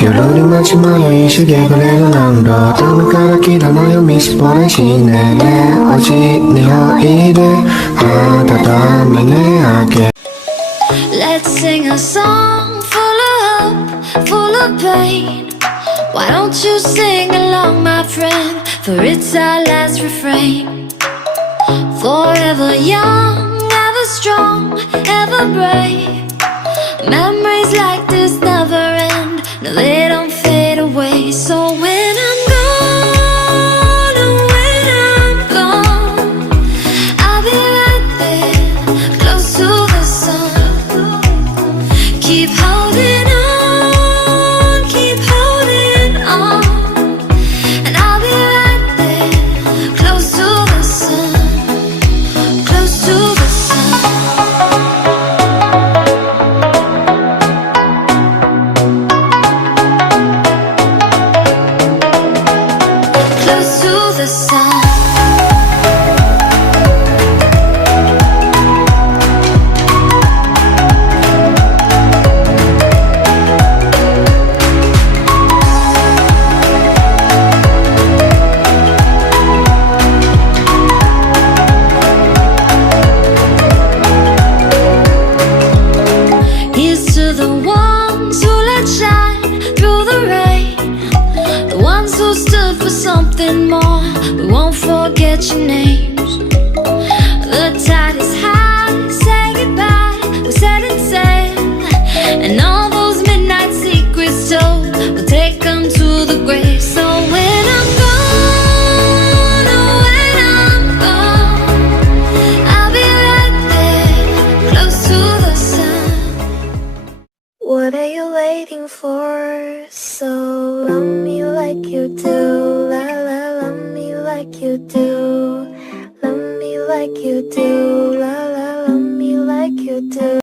夜待ち迷いしげくれる何度遠くから来たのよみすぼれしねねおちにおいであなたと胸開け Let's sing a song full of hope, full of pain. Why don't you sing along, my friend? For it's our last refrain. Forever young, ever strong, ever brave. Memories like this never end. No, they don't fade away. So when I'm gone, oh, when I'm gone, I'll be right there, close to the sun. Keep holding on, keep holding on. And I'll be right there, close to the sun, close to the sun. Close to the sun. Here's to the ones who let shine through the rain, the ones who stood for something more. We won't forget your names. The tide is high, say goodbye, we're setting sail, and all those midnight secrets told, we'll take them to the grave. So when I'm gone, oh, when I'm gone, I'll be right there, close to the sun. What are you waiting for? So love me like you do, la la, love me like you do, love me like you do, la la, love me like you do.